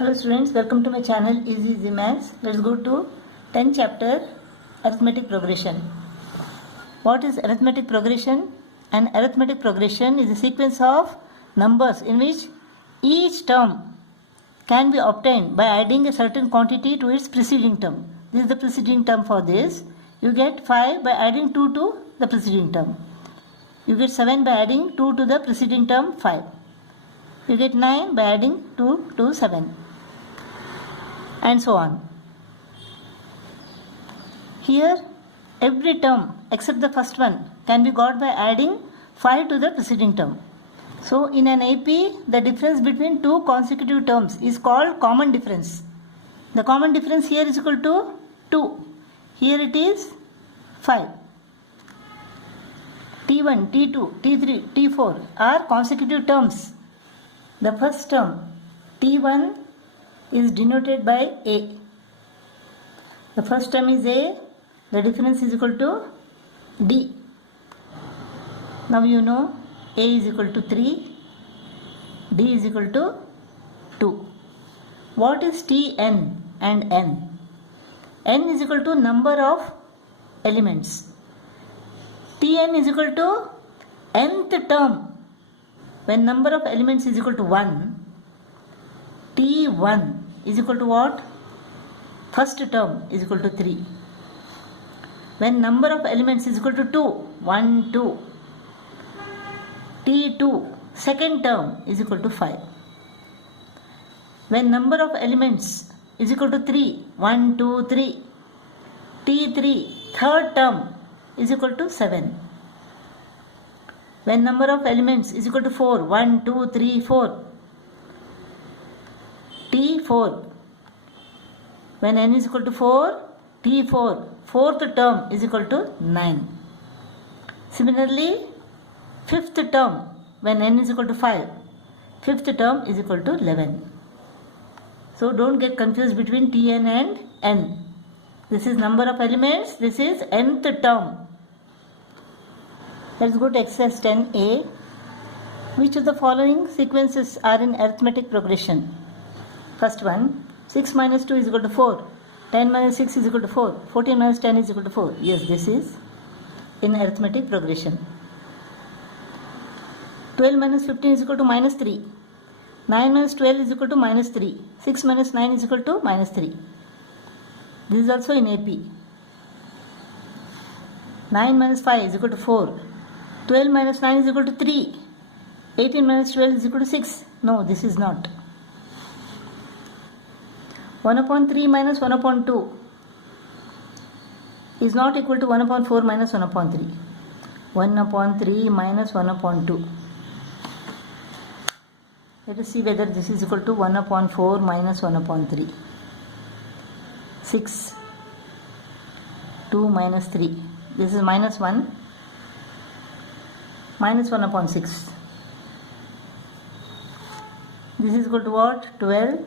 Hello students, welcome to my channel Easy Easy Maths. Let's go to 10th chapter Arithmetic Progression. What is arithmetic progression? An arithmetic progression is a sequence of numbers in which each term can be obtained by adding a certain quantity to its preceding term. This is the preceding term for this. You get 5 by adding 2 to the preceding term. You get 7 by adding 2 to the preceding term 5. You get 9 by adding 2 to 7. And so on. Here every term except the first one can be got by adding 5 to the preceding term. So in an AP the difference between two consecutive terms is called common difference. The common difference here is equal to 2. Here it is 5. T1, T2, T3, T4 are consecutive terms. The first term T1 is denoted by A. The first term is A, the difference is equal to D. Now you know A is equal to 3, D is equal to 2. What is Tn and N? N is equal to number of elements. Tn is equal to nth term. When number of elements is equal to 1, T1 is equal to what? First term is equal to 3. When number of elements is equal to 2, 1, 2. T2 second term is equal to 5. When number of elements is equal to 3, 1, 2, 3. T3 third term is equal to 7. When number of elements is equal to 4, 1, 2, 3, 4. T4 when n is equal to 4, T4 fourth term is equal to 9. Similarly, fifth term when n is equal to 5, fifth term is equal to 11. So don't get confused between Tn and n. This is number of elements, this is nth term. Let's go to exercise 10a. Which of the following sequences are in arithmetic progression? First one, 6 minus 2 is equal to 4. 10 minus 6 is equal to 4. 14 minus 10 is equal to 4. Yes, this is in arithmetic progression. 12 minus 15 is equal to minus 3. 9 minus 12 is equal to minus 3. 6 minus 9 is equal to minus 3. This is also in AP. 9 minus 5 is equal to 4. 12 minus 9 is equal to 3. 18 minus 12 is equal to 6. No, this is not. 1 upon 3 minus 1 upon 2 is not equal to 1 upon 4 minus 1 upon 3. 1 upon 3 minus 1 upon 2. Let us see whether this is equal to 1 upon 4 minus 1 upon 3. 6. 2 minus 3. This is minus 1. Minus 1 upon 6. This is equal to what? 12.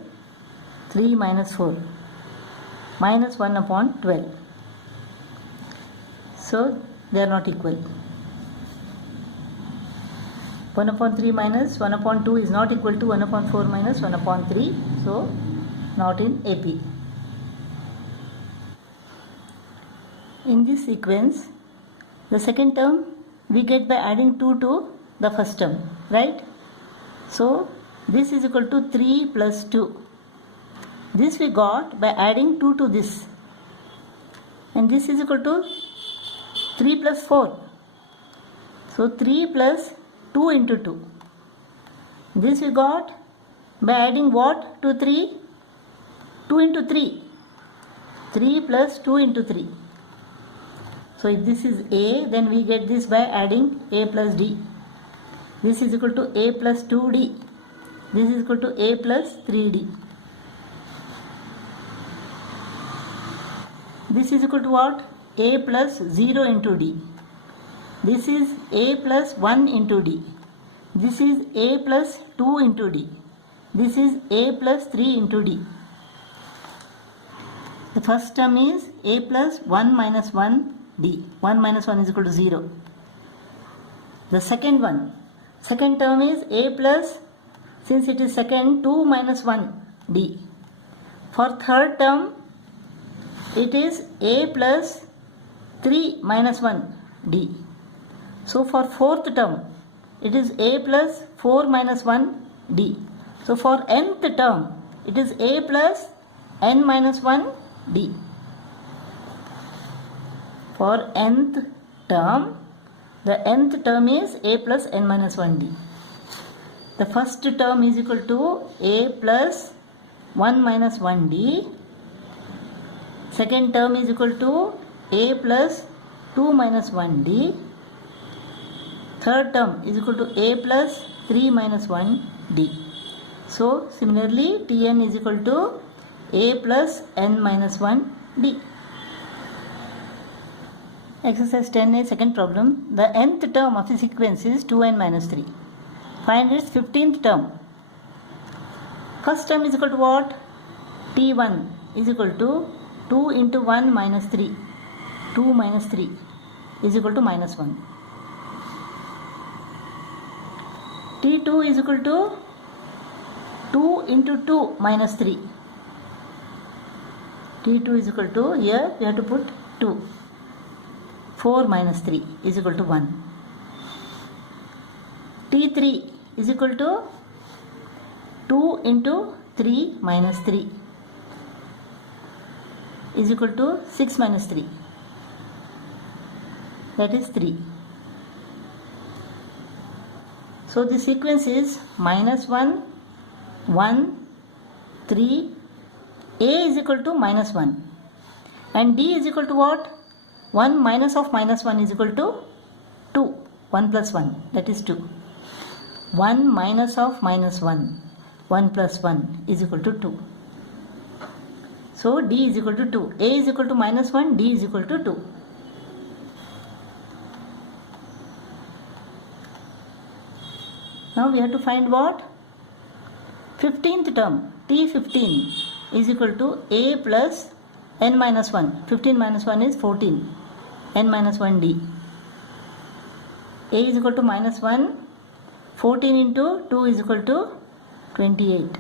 3 minus 4 minus 1 upon 12. So they are not equal. 1 upon 3 minus 1 upon 2 is not equal to 1 upon 4 minus 1 upon 3. So not in AP. In this sequence, the second term we get by adding 2 to the first term, right? So this is equal to 3 plus 2. This we got by adding 2 to this. And this is equal to 3 plus 4. So 3 plus 2 into 2. This we got by adding what to 3? 2 into 3. 3 plus 2 into 3. So if this is A, then we get this by adding A plus D. This is equal to A plus 2D. This is equal to A plus 3D. This is equal to what? A plus 0 into D. This is A plus 1 into D. This is A plus 2 into D. This is A plus 3 into D. The first term is A plus 1 minus 1 D. 1 minus 1 is equal to 0. The second term is A plus, since it is second, 2 minus 1 D. For third term, it is A plus 3 minus 1 D. So for fourth term, it is A plus 4 minus 1 D. So for nth term, it is A plus n minus 1 D. For nth term, the nth term is A plus n minus 1 D. The first term is equal to A plus 1 minus 1 D. Second term is equal to A plus 2 minus 1 D. Third term is equal to A plus 3 minus 1 D. So similarly, Tn is equal to A plus n minus 1 D. Exercise 10a, second problem. The nth term of the sequence is 2n minus 3. Find its 15th term. First term is equal to what? T1 is equal to 2 into 1 minus 3. 2 minus 3 is equal to minus 1. T2 is equal to 2 into 2 minus 3. T2 is equal to, here we have to put 2. 4 minus 3 is equal to 1. T3 is equal to 2 into 3 minus 3 is equal to 6 minus 3. That is 3. So the sequence is minus 1, 1, 3, A is equal to minus 1. And D is equal to what? 1 minus of minus 1 is equal to 2. 1 plus 1, that is 2. 1 minus of minus 1, 1 plus 1 is equal to 2. So D is equal to 2. A is equal to minus 1, D is equal to 2. Now we have to find what? 15th term, T15 is equal to A plus n minus 1. 15 minus 1 is 14. N minus 1 D. A is equal to minus 1. 14 into 2 is equal to 28.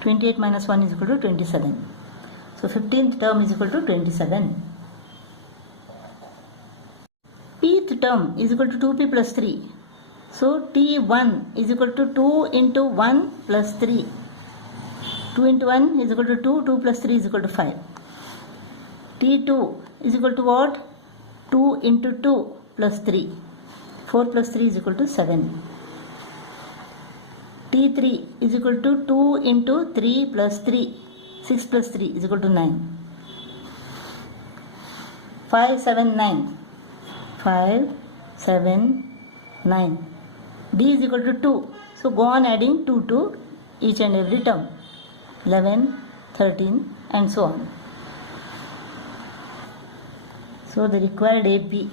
28 minus 1 is equal to 27. So 15th term is equal to 27. Pth term is equal to 2p plus 3. So T1 is equal to 2 into 1 plus 3. 2 into 1 is equal to 2. 2 plus 3 is equal to 5. T2 is equal to what? 2 into 2 plus 3. 4 plus 3 is equal to 7. T3 is equal to 2 into 3 plus 3. 6 plus 3 is equal to 9. 5, 7, 9. 5, 7, 9. D is equal to 2. So go on adding 2 to each and every term. 11, 13 and so on. So the required AP.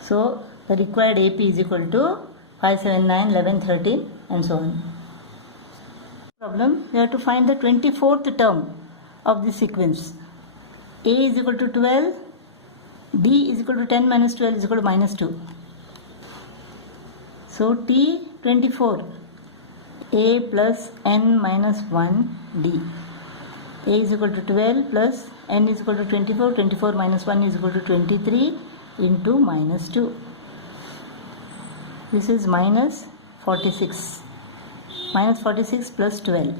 So the required AP is equal to 5, 7, 9, 11, 13 and so on. Problem, we have to find the 24th term of the sequence. A is equal to 12, D is equal to 10 minus 12 is equal to minus 2. So T24, A plus n minus 1 D. A is equal to 12 plus n is equal to 24. 24 minus 1 is equal to 23 into minus 2. This is minus 46. Minus 46 plus 12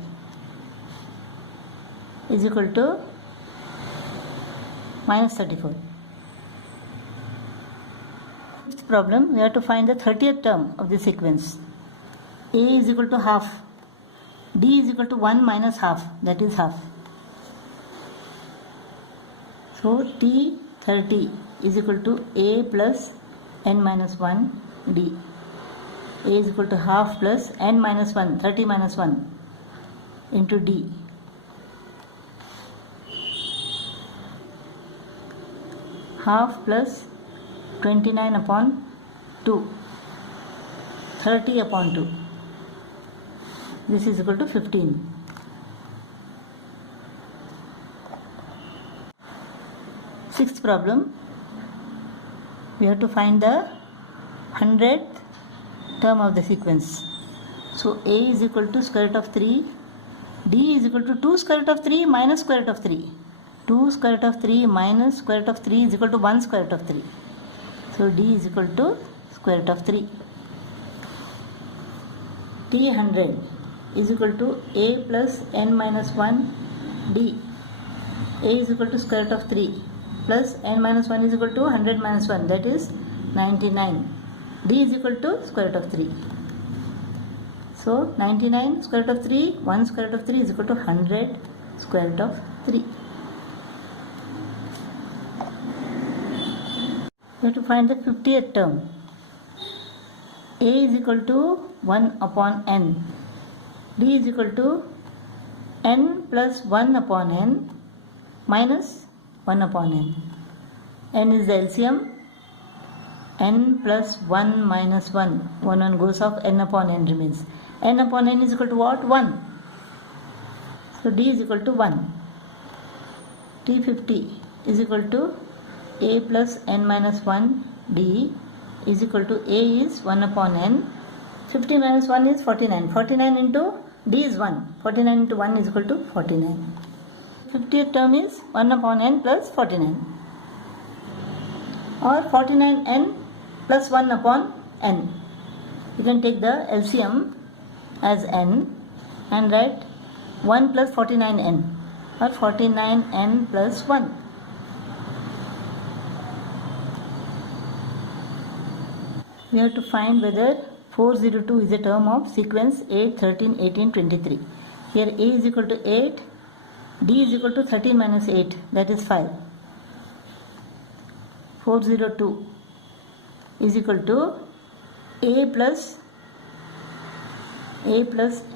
is equal to minus 34. Fifth problem, we have to find the 30th term of the sequence. A is equal to half. D is equal to 1 minus half, that is half. So T30 is equal to A plus n minus 1 D. A is equal to half plus n minus 1, 30 minus 1 into D. Half plus 29 upon 2. 30 upon 2. This is equal to 15. Sixth problem. We have to find the 100th term of the sequence. So A is equal to square root of 3 D is equal to 2 square root of 3 minus square root of 3. 2 square root of 3 minus square root of 3 is equal to 1 square root of 3. So D is equal to square root of 3. T100 is equal to A plus n minus 1 D. A is equal to square root of 3 plus n minus 1 is equal to 100 minus 1, that is 99. D is equal to square root of 3. So 99 square root of 3, 1 square root of 3 is equal to 100 square root of 3. We have to find the 50th term. A is equal to 1 upon n. D is equal to n plus 1 upon n minus 1 upon n. N is the LCM. N plus 1 minus 1. 1 goes off, n upon n remains. N upon n is equal to what? 1. So D is equal to 1. T50 is equal to A plus n minus 1 D is equal to A is 1 upon n. 50 minus 1 is 49. 49 into D is 1. 49 into 1 is equal to 49. 50th term is 1 upon n plus 49. Or 49n plus 1 upon n. You can take the LCM as n and write 1 plus 49n or 49n plus 1. We have to find whether 402 is a term of sequence 8, 13, 18, 23. Here A is equal to 8, D is equal to 13 minus 8, that is 5. 402 is equal to A plus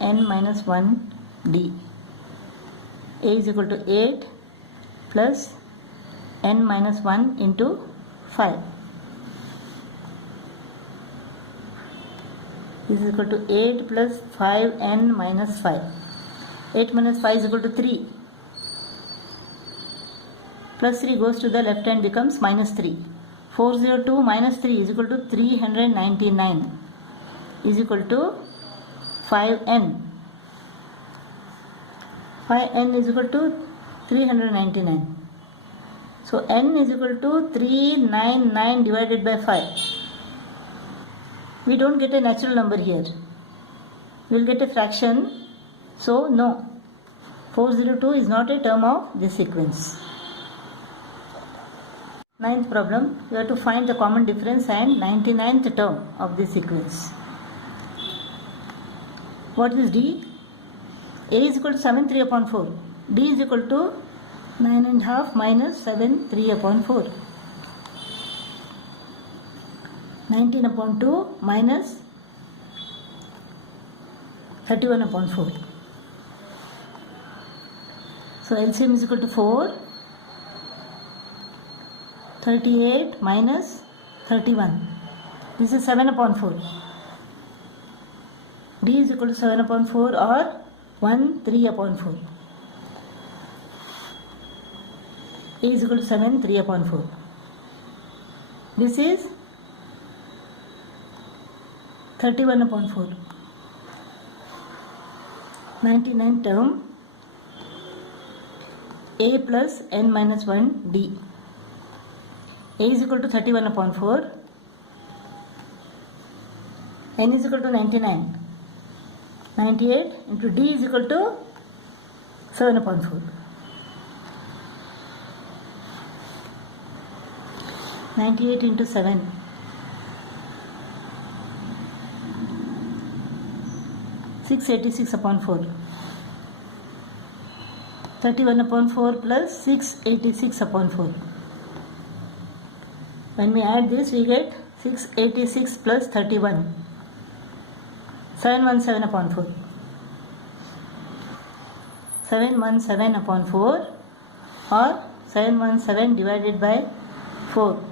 n minus 1 D. A is equal to 8 plus n minus 1 into 5. This is equal to 8 plus 5n minus 5. 8 minus 5 is equal to 3. Plus 3 goes to the left hand, becomes minus 3. 402 minus 3 is equal to 399 is equal to 5n. 5n is equal to 399. So n is equal to 399 divided by 5. We don't get a natural number here. We will get a fraction. So no, 402 is not a term of this sequence. Ninth problem, you have to find the common difference and 99th term of this sequence. What is D? A is equal to 7 3 upon 4. D is equal to 9 and half minus 7 3 upon 4. 19 upon 2 minus 31 upon 4. So LCM is equal to 4. 38 minus 31. This is 7 upon 4. D is equal to 7 upon 4 or 1 3 upon 4. A is equal to 7 3 upon 4. This is 31 upon 4. 99th term, A plus n minus 1 D. A is equal to 31 upon 4. N is equal to 99. 98 into D is equal to 7 upon 4. 98 into 7. 686 upon 4. 31 upon 4 plus 686 upon 4. When we add this, we get 686 plus 31. 717 upon 4. 717 upon 4 or 717 divided by 4.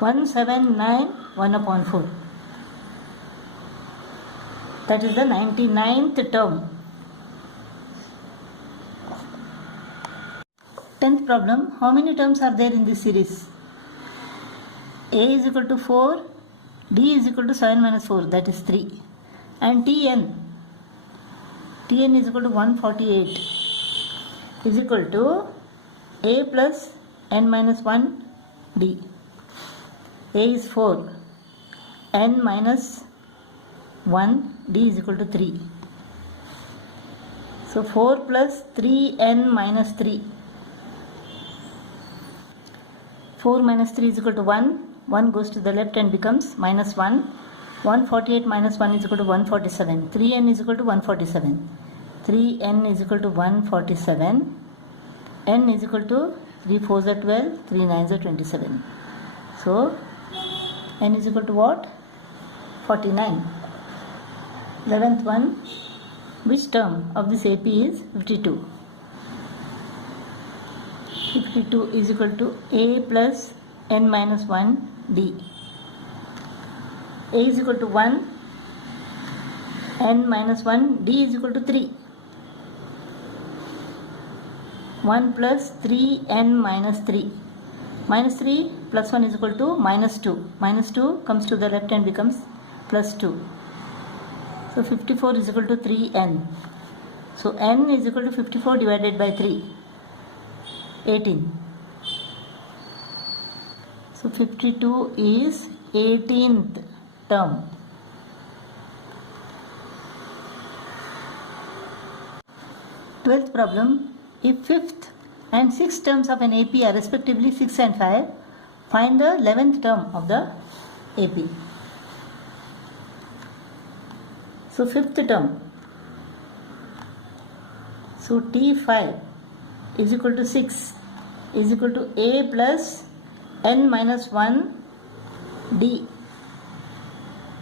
1791 upon 4. That is the 99th term. 10th problem. How many terms are there in this series? A is equal to 4, D is equal to 7 minus 4, that is 3. And Tn is equal to 148 is equal to A plus n minus 1 D. A is 4, n minus 1, D is equal to 3. So 4 plus 3n minus 3. 4 minus 3 is equal to 1. 1 goes to the left and becomes minus 1. 148 minus 1 is equal to 147. 3n is equal to 147. 3n is equal to 147. n is equal to 3 4s are 12, 3 9s are 27. So n is equal to what? 49. 11th one. Which term of this AP is 52? 52 is equal to A plus n minus 1 D. A is equal to 1, n minus 1, D is equal to 3. 1 plus 3n minus 3. Minus 3 plus 1 is equal to minus 2. Minus 2 comes to the left and becomes plus 2. So 54 is equal to 3n. So n is equal to 54 divided by 3. 18. So 52 is 18th term. Twelfth problem. If 5th and 6th terms of an AP are respectively 6 and 5, find the 11th term of the AP. So 5th term. So T5 is equal to 6 is equal to A plus n minus 1 D.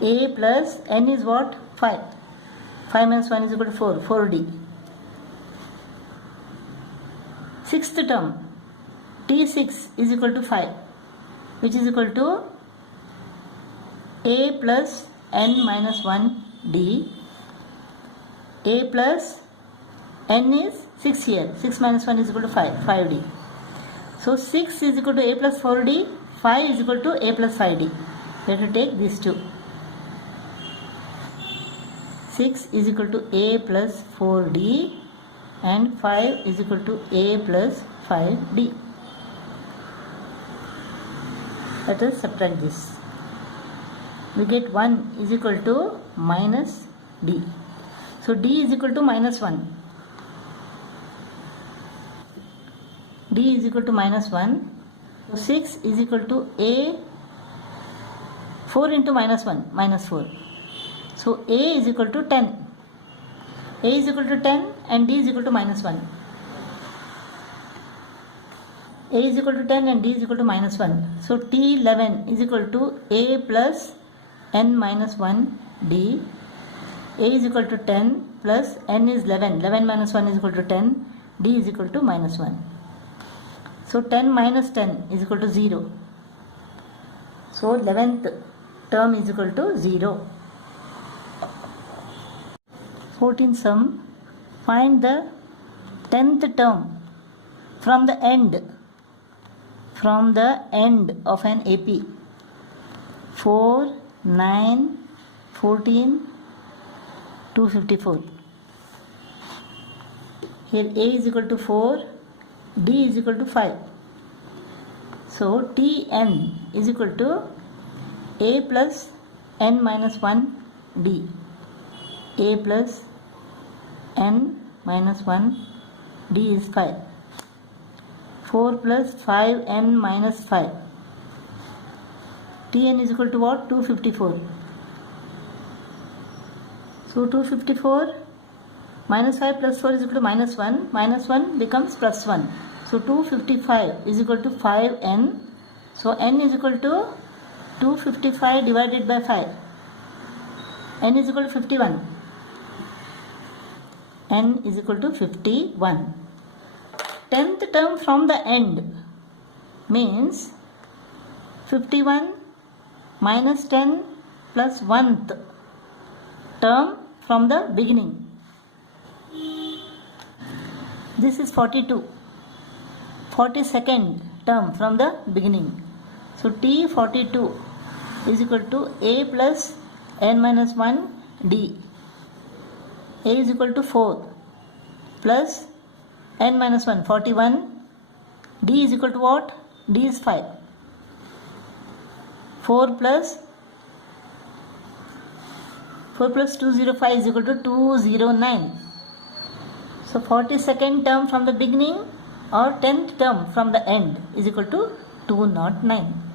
A plus n is what? 5. 5 minus 1 is equal to 4. 4D. 6th term. T6 is equal to 5, which is equal to A plus n minus 1 D. A plus n is 6 here. 6 minus 1 is equal to 5. 5D. So 6 is equal to A plus 4D. 5 is equal to A plus 5D. We have to take these two. 6 is equal to A plus 4D and 5 is equal to A plus 5D. Let us subtract this. We get 1 is equal to minus D. So D is equal to minus 1. D is equal to minus 1. So 6 is equal to A. 4 into minus 1, minus 4. So A is equal to 10. A is equal to 10 and D is equal to minus 1. A is equal to 10 and D is equal to minus 1. So T11 is equal to A plus n minus 1 D. A is equal to 10 plus n is 11. 11 minus 1 is equal to 10. D is equal to minus 1. So 10 minus 10 is equal to 0. So 11th term is equal to 0. 14th sum. Find the 10th term from the end of an AP. 4, 9, 14, 254. Here A is equal to 4, D is equal to 5. So Tn is equal to A plus n minus 1 D. A plus n minus 1 D is 5. 4 plus 5n minus 5. Tn is equal to what? 254. So 254 minus 5 plus 4 is equal to minus 1. Minus 1 becomes plus 1. So 255 is equal to 5n. So n is equal to 255 divided by 5. N is equal to 51. N is equal to 51. 10th term from the end means 51 minus 10 plus 1th term from the beginning. This is 42. 42nd term from the beginning. So T42 is equal to A plus n minus 1 D. A is equal to 4 plus n minus 1, 41. D is equal to what? D is 5. 4 plus 205 is equal to 209. So 42nd term from the beginning or 10th term from the end is equal to 209.